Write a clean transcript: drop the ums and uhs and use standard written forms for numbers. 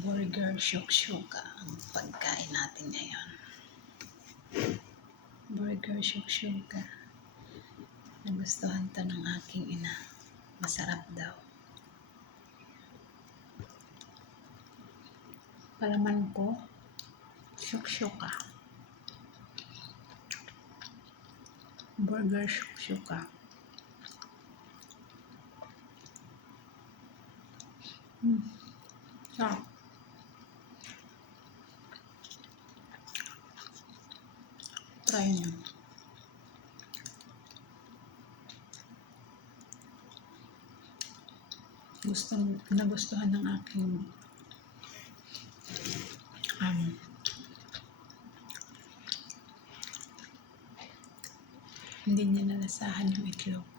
Burger Shakshuka ang pagkain natin ngayon. Burger Shakshuka. Nagustuhan to ng aking ina. Masarap daw. Palaman ko, Shakshuka. Burger Shakshuka. Sarap. Try nyo. Nagustuhan ng aking hindi niya nalasahan yung itlog.